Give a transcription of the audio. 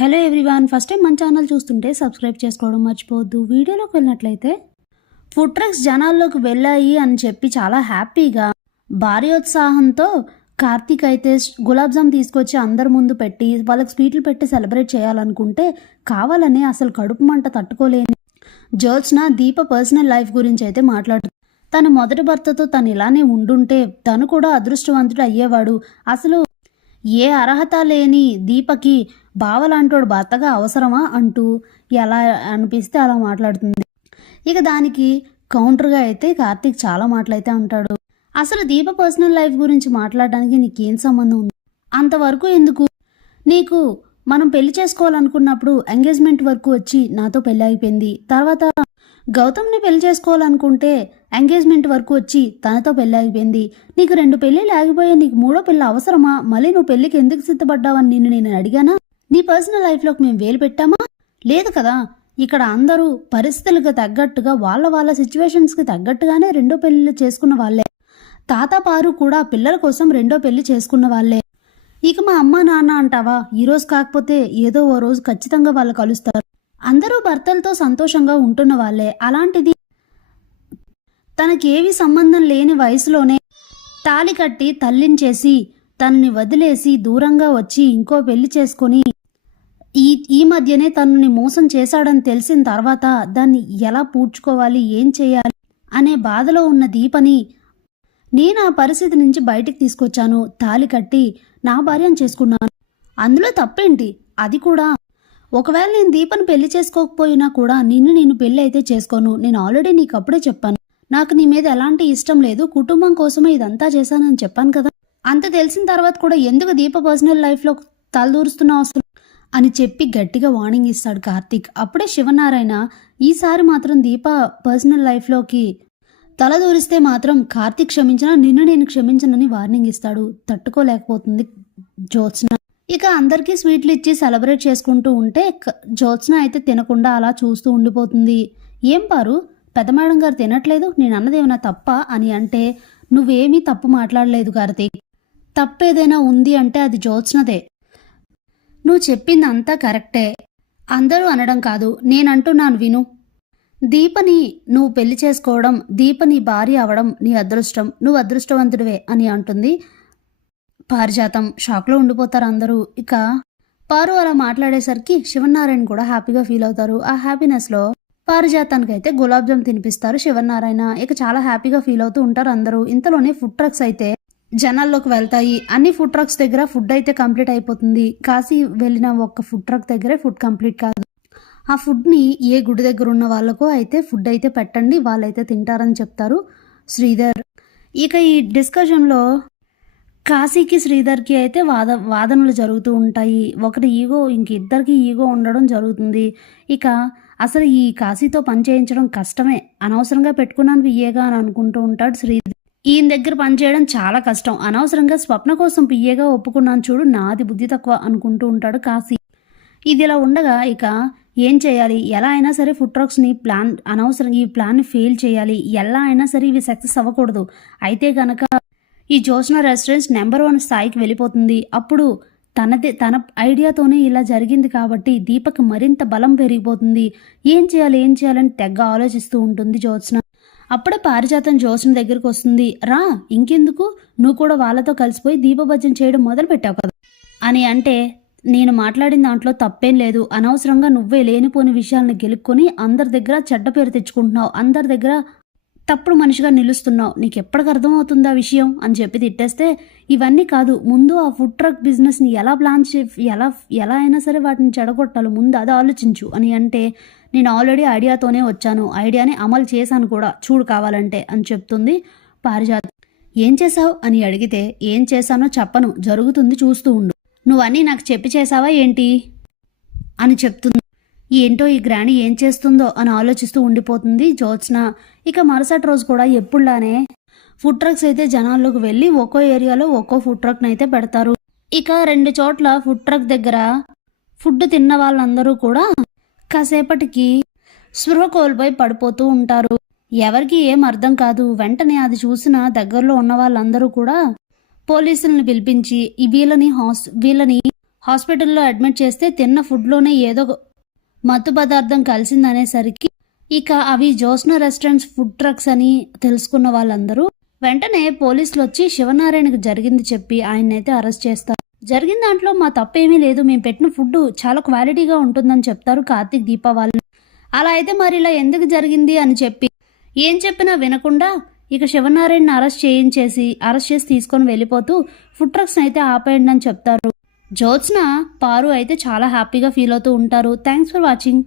Hello everyone, first time మన channel చూస్తుంటే subscribe చేసుకోవడం మర్చిపోవద్దు. వీడియోలోకి వెళ్ళినట్లయితే ఫుడ్ ట్రక్స్ జనాల్లోకి వెళ్ళాయి అని చెప్పి చాలా హ్యాపీగా భార్యోత్సాహంతో కార్తీక్ అయితే గులాబ్ జామ్ తీసుకొచ్చి అందరి ముందు పెట్టి వాళ్ళకి స్వీట్లు పెట్టి సెలబ్రేట్ చేయాలనుకుంటే కావాలని అసలు కడుపు మంట తట్టుకోలేని జ్యోత్స్న దీప పర్సనల్ లైఫ్ గురించి అయితే మాట్లాడుతుంది. తన మొదటి భర్తతో తను ఇలానే ఉండుంటే తను కూడా అదృష్టవంతుడు అయ్యేవాడు. అసలు ఏ అర్హత లేని దీపకి బావలాంటోడు భర్తగా అవసరమా అంటూ ఎలా అనిపిస్తే అలా మాట్లాడుతుంది. ఇక దానికి కౌంటర్గా అయితే కార్తీక్ చాలా మాటలైతే అంటాడు. అసలు దీప పర్సనల్ లైఫ్ గురించి మాట్లాడడానికి నీకేం సంబంధం ఉంది? అంతవరకు ఎందుకు? నీకు మనం పెళ్లి చేసుకోవాలనుకున్నప్పుడు ఎంగేజ్మెంట్ వరకు వచ్చి నాతో పెళ్ళి అయిపోయింది. తర్వాత గౌతమ్ని పెళ్లి చేసుకోవాలనుకుంటే ఎంగేజ్మెంట్ వరకు వచ్చి తనతో పెళ్ళి అయిపోయింది. నీకు 2 పెళ్ళిళ్ళు ఆగిపోయే నీకు 3వ పెళ్ళి అవసరమా? మళ్ళీ నువ్వు పెళ్లికి ఎందుకు సిద్ధపడ్డావని నేను అడిగానా? నీ పర్సనల్ లైఫ్లోకి మేము వేలు పెట్టామా? లేదు కదా. ఇక్కడ అందరూ పరిస్థితులకు తగ్గట్టుగా వాళ్ళ సిచ్యువేషన్స్కి తగ్గట్టుగానే 2వ పెళ్ళిళ్ళు చేసుకున్న వాళ్ళే. తాత పారు కూడా పిల్లల కోసం 2వ పెళ్లి చేసుకున్న వాళ్ళే. ఇక మా అమ్మ నాన్న అంటావా, ఈరోజు కాకపోతే ఏదో ఓ రోజు ఖచ్చితంగా వాళ్ళు కలుస్తారు. అందరూ భర్తలతో సంతోషంగా ఉంటున్న వాళ్ళే. అలాంటిది తనకేవి సంబంధం లేని వయసులోనే తాళి కట్టి తల్లించేసి తనని వదిలేసి దూరంగా వచ్చి ఇంకో పెళ్లి చేసుకొని ఈ మధ్యనే తనని మోసం చేశాడని తెలిసిన తర్వాత దాన్ని ఎలా పూడ్చుకోవాలి, ఏం చేయాలి అనే బాధలో ఉన్న దీపని నేను ఆ పరిస్థితి నుంచి బయటికి తీసుకొచ్చాను. తాళి కట్టి నా భార్యను చేసుకున్నాను. అందులో తప్పేంటి? అది కూడా ఒకవేళ నేను దీపను పెళ్లి చేసుకోకపోయినా కూడా నేను పెళ్లి అయితే చేసుకోను. నేను ఆల్రెడీ నీకు అప్పుడే చెప్పాను, నాకు నీ మీద ఎలాంటి ఇష్టం లేదు, కుటుంబం కోసమే ఇదంతా చేశానని చెప్పాను కదా. అంత తెలిసిన తర్వాత కూడా ఎందుకు దీప పర్సనల్ లైఫ్లో తలదూరుస్తున్నావు అసలు అని చెప్పి గట్టిగా వార్నింగ్ ఇస్తాడు కార్తీక్. అప్పుడే శివనారాయణ ఈసారి మాత్రం దీప పర్సనల్ లైఫ్లోకి తలదూరిస్తే మాత్రం కార్తీక్ క్షమించినా నేను క్షమించనని వార్నింగ్ ఇస్తాడు. తట్టుకోలేకపోతుంది జ్యోత్స్న. ఇక అందరికీ స్వీట్లు ఇచ్చి సెలబ్రేట్ చేసుకుంటూ ఉంటే జ్యోత్స్న అయితే తినకుండా అలా చూస్తూ ఉండిపోతుంది. ఏం పారు, పెద్ద మేడం గారు తినట్లేదు, నేను అన్నదేమైనా తప్ప అని అంటే నువ్వేమీ తప్పు మాట్లాడలేదు కార్తీక్. తప్పేదైనా ఉంది అంటే అది జ్యోత్స్నదే. నువ్వు చెప్పింది అంతా కరెక్టే. అందరూ అనడం కాదు, నేనంటున్నాను విను. దీపని నువ్వు పెళ్లి చేసుకోవడం, దీపని భార్య అవడం నీ అదృష్టం, నువ్వు అదృష్టవంతుడివే అని అంటుంది పారిజాతం. షాక్లో ఉండిపోతారు అందరూ. ఇక పారు అలా మాట్లాడేసరికి శివనారాయణ కూడా హ్యాపీగా ఫీల్ అవుతారు. ఆ హ్యాపీనెస్లో పారిజాతానికి అయితే గులాబ్ జామ్ తినిపిస్తారు శివనారాయణ. ఇక చాలా హ్యాపీగా ఫీల్ అవుతూ ఉంటారు అందరూ. ఇంతలోనే ఫుడ్ ట్రక్స్ అయితే జనాల్లోకి వెళ్తాయి. అన్ని ఫుడ్ ట్రక్స్ దగ్గర ఫుడ్ అయితే కంప్లీట్ అయిపోతుంది. కాశీ వెళ్ళిన ఒక్క ఫుడ్ ట్రక్ దగ్గరే ఫుడ్ కంప్లీట్ కాదు. ఆ ఫుడ్ని ఏ గుడి దగ్గర ఉన్న వాళ్ళకో అయితే ఫుడ్ అయితే పెట్టండి, వాళ్ళైతే తింటారని చెప్తారు శ్రీధర్. ఇక ఈ డిస్కషన్లో కాశీకి శ్రీధర్కి అయితే వాదనలు జరుగుతూ ఉంటాయి. ఒకటి ఈగో, ఇద్దరికి ఈగో ఉండడం జరుగుతుంది. ఇక అసలు ఈ కాశీతో పని చేయించడం కష్టమే, అనవసరంగా పెట్టుకున్నాను పియ్యేగా అని అనుకుంటూ ఉంటాడు శ్రీధర్. ఈయన దగ్గర పనిచేయడం చాలా కష్టం, అనవసరంగా స్వప్న కోసం పియ్యేగా ఒప్పుకున్నాను చూడు, నాది బుద్ధి తక్కువ అనుకుంటూ ఉంటాడు కాశీ. ఇది ఇలా ఉండగా ఇక ఏం చేయాలి, ఎలా అయినా సరే ఫుడ్ ట్రక్స్ని అనవసరం ఈ ప్లాన్ని ఫెయిల్ చేయాలి, ఎలా అయినా సరే ఇవి సక్సెస్ అవ్వకూడదు. అయితే కనుక ఈ జ్యోత్స్న రెస్టారెంట్స్ నెంబర్ 1 స్థాయికి వెళ్ళిపోతుంది. అప్పుడు తన ఐడియాతోనే ఇలా జరిగింది కాబట్టి దీపక్ మరింత బలం పెరిగిపోతుంది. ఏం చేయాలని తెగ ఆలోచిస్తూ ఉంటుంది జ్యోత్స్న. అప్పుడే పారిజాతం జ్యోత్స్న దగ్గరికి వస్తుంది. రా, ఇంకెందుకు, నువ్వు కూడా వాళ్ళతో కలిసిపోయి దీపభజన చేయడం మొదలు పెట్టావు కదా అని అంటే, నేను మాట్లాడిన దాంట్లో తప్పేం లేదు, అనవసరంగా నువ్వే లేనిపోని విషయాలను గెలుక్కొని అందరి దగ్గర చెడ్డ పేరు తెచ్చుకుంటున్నావు, అందరి దగ్గర తప్పుడు మనిషిగా నిలుస్తున్నావు, నీకు ఎప్పటికి అర్థమవుతుంది ఆ విషయం అని చెప్పి తిట్టేస్తే, ఇవన్నీ కాదు, ముందు ఆ ఫుడ్ ట్రక్ బిజినెస్ని ఎలా ప్లాన్ ఎలా అయినా సరే వాటిని చెడగొట్టాలి, ముందు అది ఆలోచించు అని అంటే, నేను ఆల్రెడీ ఐడియాతోనే వచ్చాను, ఐడియాని అమలు చేశాను కూడా, చూడు కావాలంటే అని చెప్తుంది పారిజాతం. ఏం చేశావు అని అడిగితే, ఏం చేశానో చెప్పను, జరుగుతుంది చూస్తూ ఉండు, నువ్వన్నీ నాకు చెప్పి చేసావా ఏంటి అని చెప్తుంది. ఏంటో ఈ గ్రాణి ఏం చేస్తుందో అని ఆలోచిస్తూ ఉండిపోతుంది జ్యోత్స్న. ఇక మరుసటి రోజు కూడా ఎప్పుడులానే ఫుడ్ ట్రక్స్ అయితే జనాల్లోకి వెళ్ళి ఒక్కో ఏరియాలో ఒక్కో ఫుడ్ ట్రక్ని అయితే పెడతారు. ఇక 2 చోట్ల ఫుడ్ ట్రక్ దగ్గర ఫుడ్ తిన్న వాళ్ళందరూ కూడా కాసేపటికి స్పృహ కోల్పోయి పడిపోతూ ఉంటారు. ఎవరికి ఏం అర్థం కాదు. వెంటనే అది చూసిన దగ్గరలో ఉన్న వాళ్ళందరూ కూడా పోలీసులను పిలిపించి వీళ్ళని హాస్పిటల్లో అడ్మిట్ చేస్తే తిన్న ఫుడ్లోనే ఏదో మత్తు పదార్థం కలిసిందనేసరికి ఇక అవి జ్యోత్స్న రెస్టారెంట్స్ ఫుడ్ ట్రక్స్ అని తెలుసుకున్న వాళ్ళందరూ వెంటనే పోలీసులు వచ్చి శివనారాయణకు జరిగింది చెప్పి ఆయన్నైతే అరెస్ట్ చేస్తారు. జరిగిన దాంట్లో మా తప్పేమీ లేదు, మేము పెట్టిన ఫుడ్ చాలా క్వాలిటీగా ఉంటుందని చెప్తారు కార్తీక్ దీప వాళ్ళు. అలా అయితే మరి ఇలా ఎందుకు జరిగింది అని చెప్పి ఏం చెప్పినా వినకుండా ఇక శివనారాయణని అరెస్ట్ చేసి తీసుకొని వెళ్ళిపోతూ ఫుడ్ ట్రక్స్ అయితే ఆపేయండి అని చెప్తారు. జ్యోత్స్న పారు అయితే చాలా హ్యాపీగా ఫీల్ అవుతూ ఉంటారు. Thanks for watching.